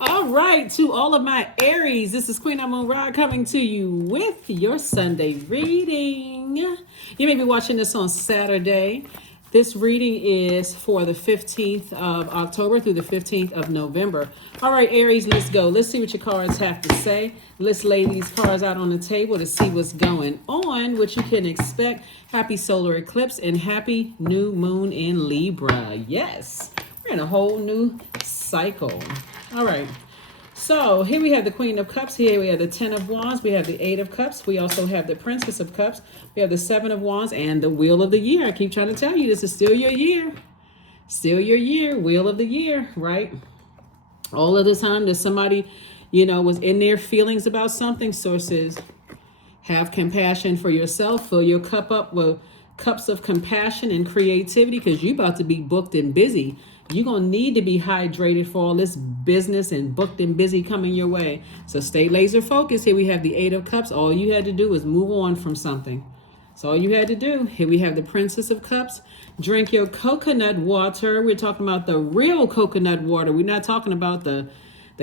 All right, to all of my Aries, this is Queen Amun Ra coming to you with your Sunday reading. You may be watching this on Saturday. This reading is for the 15th of October through the 15th of November. All right, Aries, let's go. Let's see what your cards have to say. Let's lay these cards out on the table to see what's going on, what you can expect. Happy solar eclipse and happy new moon in Libra. Yes, we're in a whole new cycle. All right. So here we have the Queen of Cups. Here we have the Ten of Wands. We have the Eight of Cups. We also have the Princess of Cups. We have the Seven of Wands and the Wheel of the Year. I keep trying to tell you, this is still your year. Still your year. Wheel of the Year, right? All of the time that somebody, was in their feelings about something, sources, have compassion for yourself. Fill your cup up with cups of compassion and creativity because you're about to be booked and busy. You're going to need to be hydrated for all this business and booked and busy coming your way. So stay laser focused. Here we have the Eight of Cups. All you had to do was move on from something. That's all you had to do. Here we have the Princess of Cups. Drink your coconut water. We're talking about the real coconut water. We're not talking about the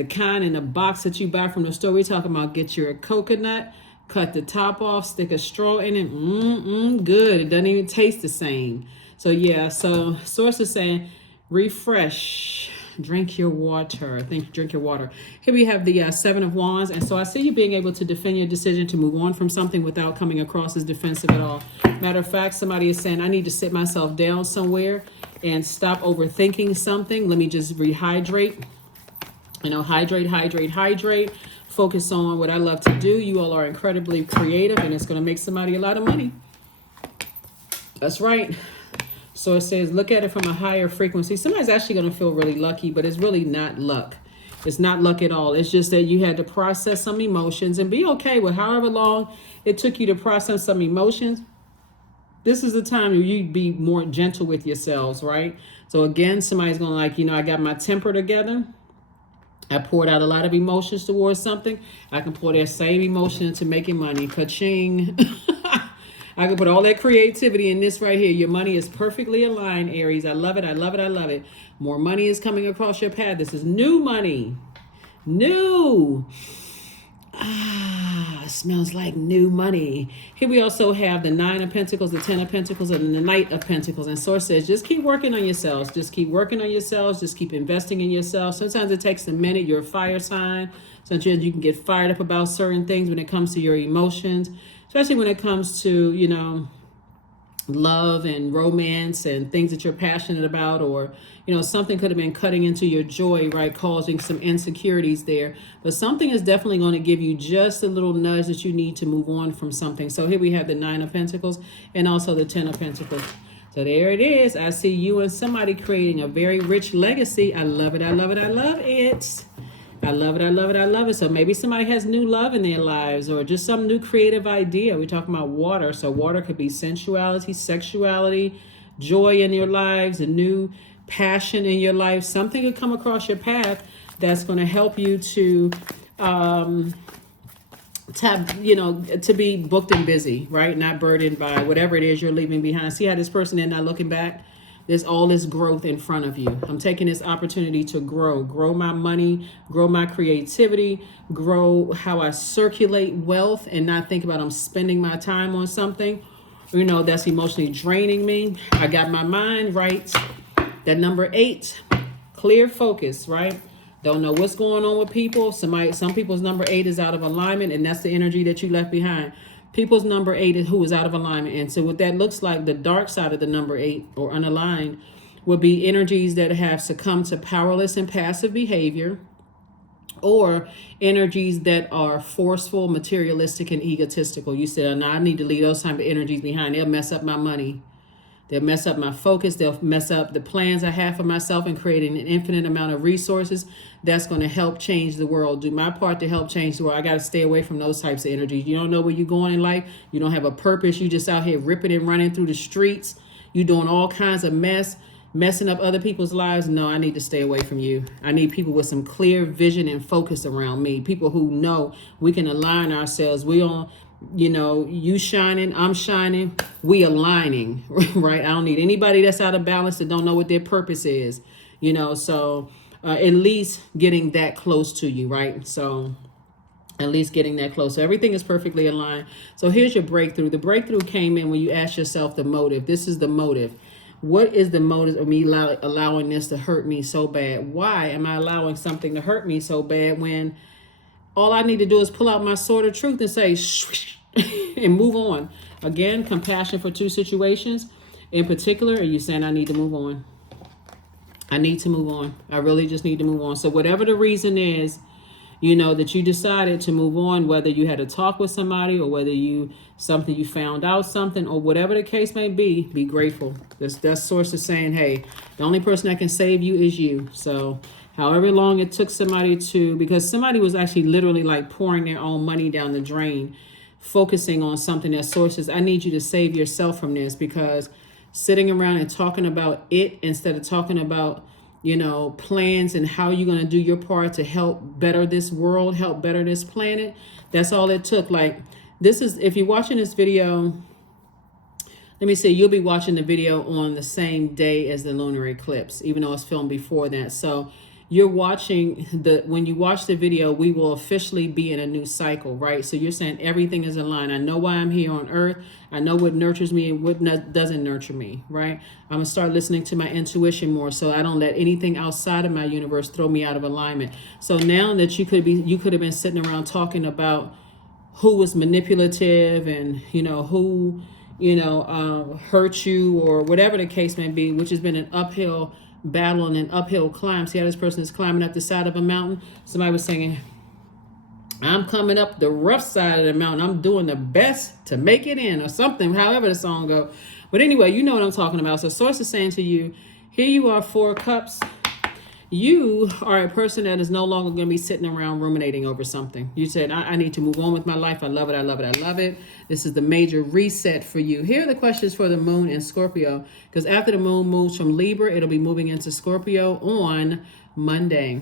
kind in the box that you buy from the store. We're talking about get your coconut, cut the top off, stick a straw in it. Good. It doesn't even taste the same. So yeah, so source is saying, refresh, drink your water. Drink your water. Here we have the Seven of Wands. And so I see you being able to defend your decision to move on from something without coming across as defensive at all. Matter of fact, somebody is saying, I need to sit myself down somewhere and stop overthinking something. Let me just rehydrate. Hydrate. Focus on what I love to do. You all are incredibly creative and it's going to make somebody a lot of money. That's right. So it says, look at it from a higher frequency. Somebody's actually going to feel really lucky, but it's really not luck. It's not luck at all. It's just that you had to process some emotions and be okay with however long it took you to process some emotions. This is the time where you be more gentle with yourselves, right? So again, somebody's going to I got my temper together. I poured out a lot of emotions towards something. I can pour that same emotion into making money. Ka-ching. I can put all that creativity in this right here. Your money is perfectly aligned, Aries. I love it. More money is coming across your path. This is new money. New. It smells like new money. Here we also have the Nine of Pentacles, the Ten of Pentacles, and the Knight of Pentacles. And Source says, just keep working on yourselves. Just keep working on yourselves. Just keep investing in yourself. Sometimes it takes a minute. You're a fire sign. Sometimes you can get fired up about certain things when it comes to your emotions, especially when it comes to, love and romance and things that you're passionate about, or something could have been cutting into your joy, right, causing some insecurities there, but something is definitely going to give you just a little nudge that you need to move on from something. So here we have the Nine of Pentacles and also the Ten of Pentacles. So there it is. I see you and somebody creating a very rich legacy. I love it. I love it. So maybe somebody has new love in their lives or just some new creative idea. We're talking about water. So water could be sensuality, sexuality, joy in your lives, a new passion in your life. Something could come across your path that's going to help you to to be booked and busy, right? Not burdened by whatever it is you're leaving behind. See how this person is not looking back? There's all this growth in front of you. I'm taking this opportunity to grow my money, grow my creativity, grow how I circulate wealth and not think about I'm spending my time on something, that's emotionally draining me. I got my mind right. That number 8, clear focus, right? Don't know what's going on with people. Some people's number 8 is out of alignment, and that's the energy that you left behind. People's number 8 is who is out of alignment. And so what that looks like, the dark side of the number 8 or unaligned would be energies that have succumbed to powerless and passive behavior, or energies that are forceful, materialistic, and egotistical. You said, no, I need to leave those type of energies behind. They'll mess up my money. They'll mess up my focus. They'll mess up the plans I have for myself and creating an infinite amount of resources that's going to help change the world. Do my part to help change the world. I got to stay away from those types of energies. You don't know where you're going in life. You don't have a purpose. You just out here ripping and running through the streets. You doing all kinds of messing up other people's lives. No, I need to stay away from you. I need people with some clear vision and focus around me. People who know we can align ourselves. We on you shining, I'm shining, we aligning, right? I don't need anybody that's out of balance that don't know what their purpose is, so at least getting that close to you, right? So at least getting that close. So everything is perfectly aligned. So here's your breakthrough. The breakthrough came in when you ask yourself the motive. This is the motive. What is the motive of me allowing this to hurt me so bad? Why am I allowing something to hurt me so bad when all I need to do is pull out my sword of truth and say, shh, and move on? Again, compassion for two situations. In particular, are you saying I need to move on? I need to move on. I really just need to move on. So whatever the reason is, that you decided to move on, whether you had a talk with somebody or whether you found out something or whatever the case may be grateful. That source is saying, hey, the only person that can save you is you. So however long it took somebody because somebody was actually literally like pouring their own money down the drain, focusing on something that sources, I need you to save yourself from this, because sitting around and talking about it instead of talking about plans and how you're going to do your part to help better this world, help better this planet. That's all it took. Like, this is, if you're watching this video, let me see, you'll be watching the video on the same day as the lunar eclipse, even though it's filmed before that. So you're watching when you watch the video, we will officially be in a new cycle, right? So you're saying everything is aligned. I know why I'm here on earth. I know what nurtures me and what doesn't nurture me, right? I'm gonna start listening to my intuition more, so I don't let anything outside of my universe throw me out of alignment. So now that you could have been sitting around talking about who was manipulative and who hurt you or whatever the case may be, which has been an uphill battle and an uphill climb. See how this person is climbing up the side of a mountain? Somebody was saying, I'm coming up the rough side of the mountain. I'm doing the best to make it in, or something, however the song goes. But anyway, you know what I'm talking about. So source is saying to you, here you are, 4 cups. You are a person that is no longer going to be sitting around ruminating over something. You said, I need to move on with my life. I love it. I love it. I love it. This is the major reset for you. Here are the questions for the moon in Scorpio, because after the moon moves from Libra, it'll be moving into Scorpio on Monday.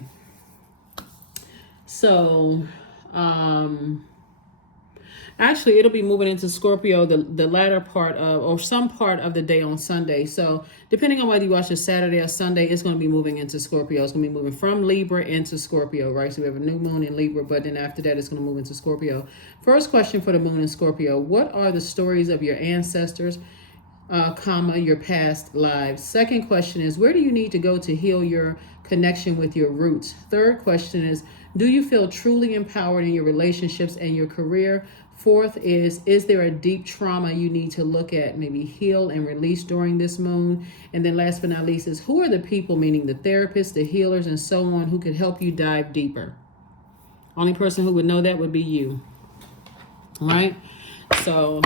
So, actually, it'll be moving into Scorpio the latter part of, or some part of the day on Sunday. So depending on whether you watch it Saturday or Sunday, it's going to be moving into Scorpio. It's going to be moving from Libra into Scorpio, right? So we have a new moon in Libra, but then after that, it's going to move into Scorpio. First question for the moon in Scorpio: what are the stories of your ancestors, your past lives? Second question is, where do you need to go to heal your connection with your roots? Third question is, do you feel truly empowered in your relationships and your career? Fourth is there a deep trauma you need to look at, maybe heal and release during this moon? And then last but not least is, who are the people, meaning the therapists, the healers, and so on, who could help you dive deeper? Only person who would know that would be you. All right? So,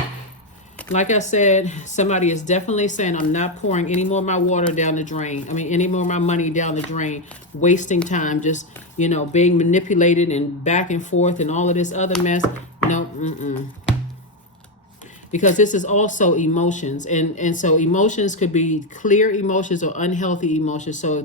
like I said, somebody is definitely saying, I'm not pouring any more of my water down the drain. Any more of my money down the drain, wasting time, just, being manipulated and back and forth and all of this other mess. No, because this is also emotions. And so emotions could be clear emotions or unhealthy emotions. So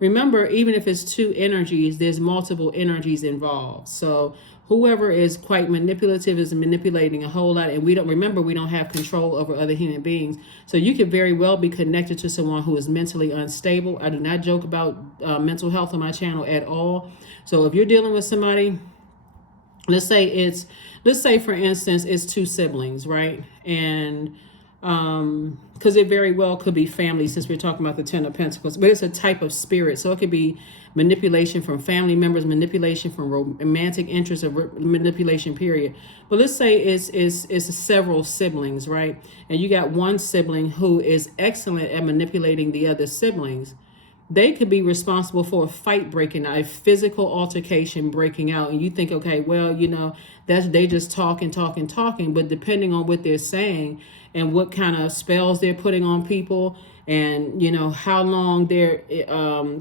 remember, even if it's 2 energies, there's multiple energies involved. So whoever is quite manipulative is manipulating a whole lot. And we don't have control over other human beings. So you could very well be connected to someone who is mentally unstable. I do not joke about mental health on my channel at all. So if you're dealing with somebody, let's say for instance, it's 2 siblings, right? And because it very well could be family, since we're talking about the 10 of Pentacles, but it's a type of spirit. So it could be manipulation from family members, manipulation from romantic interest, or manipulation period. But let's say it's several siblings, right? And you got one sibling who is excellent at manipulating the other siblings. They could be responsible for a fight breaking out, a physical altercation breaking out. And you think, okay, well, they just talking. But depending on what they're saying and what kind of spells they're putting on people, and, how long they're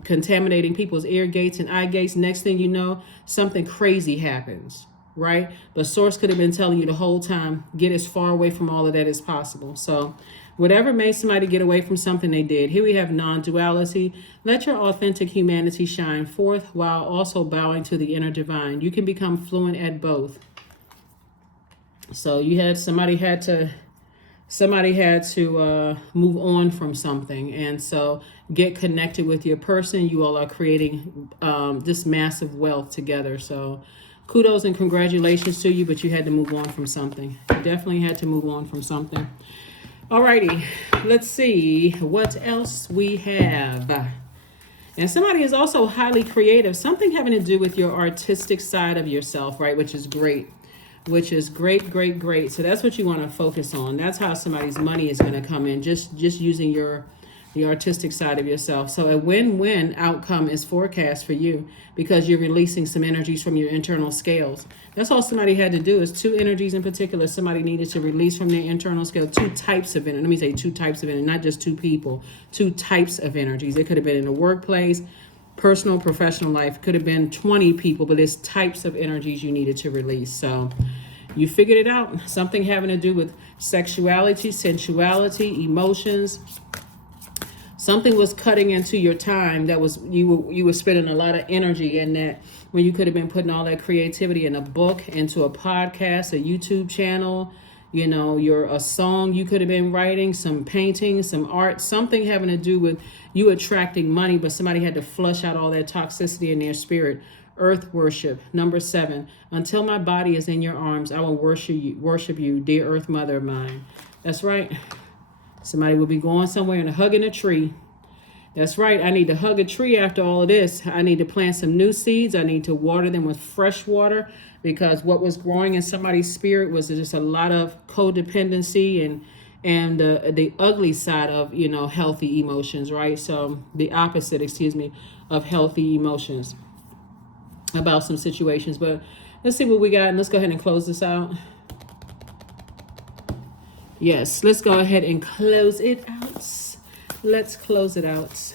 contaminating people's ear gates and eye gates, next thing you know, something crazy happens, right? But source could have been telling you the whole time, get as far away from all of that as possible. So whatever made somebody get away from something, they did. Here we have non-duality. Let your authentic humanity shine forth while also bowing to the inner divine. You can become fluent at both. So somebody had to move on from something. And so get connected with your person. You all are creating this massive wealth together. So kudos and congratulations to you, but you had to move on from something. You definitely had to move on from something. Alrighty, let's see what else we have. And somebody is also highly creative, something having to do with your artistic side of yourself, right? Which is great. Which is great, great, great. So that's what you want to focus on. That's how somebody's money is going to come in, just using the artistic side of yourself. So a win-win outcome is forecast for you because you're releasing some energies from your internal scales. That's all somebody had to do, is two energies in particular somebody needed to release from their internal scale. Two types of energy. Let me say two types of energy, not just two people. Two types of energies. It could have been in the workplace, personal, professional life. Could have been 20 people, but it's types of energies you needed to release. So you figured it out. Something having to do with sexuality, sensuality, emotions. Something was cutting into your time that was you were spending a lot of energy in that, when you could have been putting all that creativity in a book, into a podcast, a YouTube channel, a song you could have been writing, some painting, some art, something having to do with you attracting money, but somebody had to flush out all that toxicity in their spirit. Earth worship. Number 7, until my body is in your arms, I will worship you, dear Earth Mother of mine. That's right. Somebody will be going somewhere and hugging a tree. That's right. I need to hug a tree after all of this. I need to plant some new seeds. I need to water them with fresh water, because what was growing in somebody's spirit was just a lot of codependency and the ugly side of, healthy emotions, right? So the opposite, of healthy emotions about some situations. But let's see what we got, and let's go ahead and close this out. Yes, let's go ahead and close it out. Let's close it out.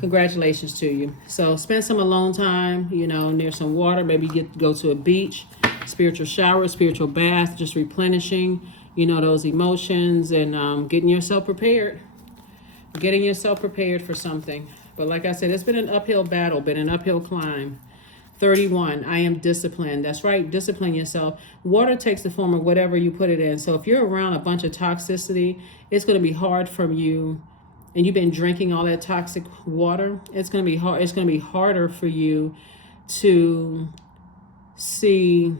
Congratulations to you. So spend some alone time, near some water. Maybe go to a beach, spiritual shower, spiritual bath, just replenishing, those emotions, and getting yourself prepared. Getting yourself prepared for something. But like I said, it's been an uphill battle, been an uphill climb. 31, I am disciplined. That's right, discipline yourself. Water takes the form of whatever you put it in. So if you're around a bunch of toxicity, it's going to be hard from you, and you've been drinking all that toxic water, it's going to be hard. It's going to be harder for you to see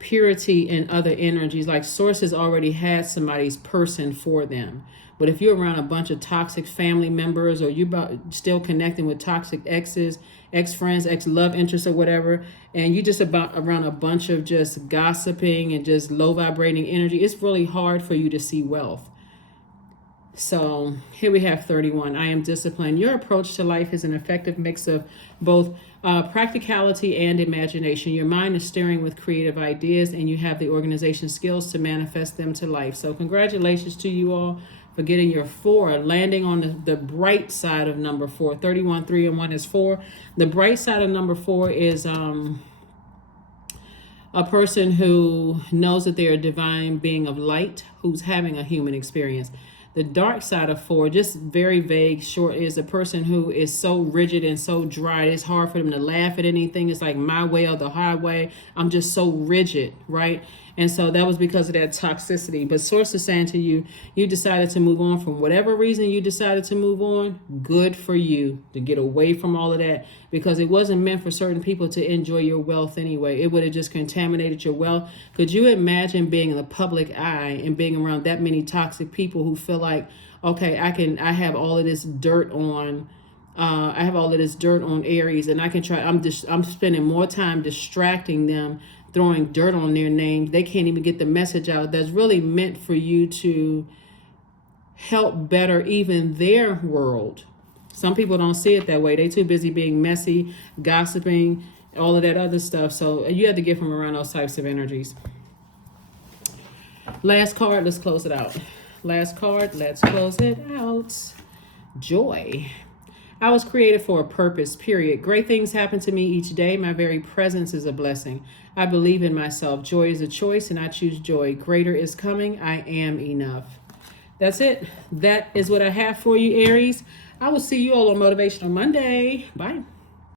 purity in other energies. Like sources already had somebody's person for them. But if you're around a bunch of toxic family members, or you're still connecting with toxic exes, ex-friends, ex-love interests, or whatever, and you just around a bunch of just gossiping and just low vibrating energy, it's really hard for you to see wealth. So here we have 31. I am disciplined. Your approach to life is an effective mix of both practicality and imagination. Your mind is stirring with creative ideas, and you have the organization skills to manifest them to life. So congratulations to you all for getting your 4, landing on the bright side of number 4. 31, 3, and 1 is 4. The bright side of number 4 is a person who knows that they're a divine being of light, who's having a human experience. The dark side of 4, just very vague, short, is a person who is so rigid and so dry. It's hard for them to laugh at anything. It's like my way or the highway. I'm just so rigid, right? And so that was because of that toxicity. But Source is saying to you, you decided to move on from whatever reason you decided to move on. Good for you to get away from all of that, because it wasn't meant for certain people to enjoy your wealth anyway. It would have just contaminated your wealth. Could you imagine being in the public eye and being around that many toxic people who feel like, okay, I have all of this dirt on Aries, and I can try. I'm spending more time distracting them, throwing dirt on their names. They can't even get the message out that's really meant for you to help better even their world. Some people don't see it that way. They too busy being messy, gossiping, all of that other stuff. So you have to get from around those types of energies. Last card, let's close it out. Last card, let's close it out. Joy. I was created for a purpose, period. Great things happen to me each day. My very presence is a blessing. I believe in myself. Joy is a choice, and I choose joy. Greater is coming. I am enough. That's it. That is what I have for you, Aries. I will see you all on Motivational Monday. Bye.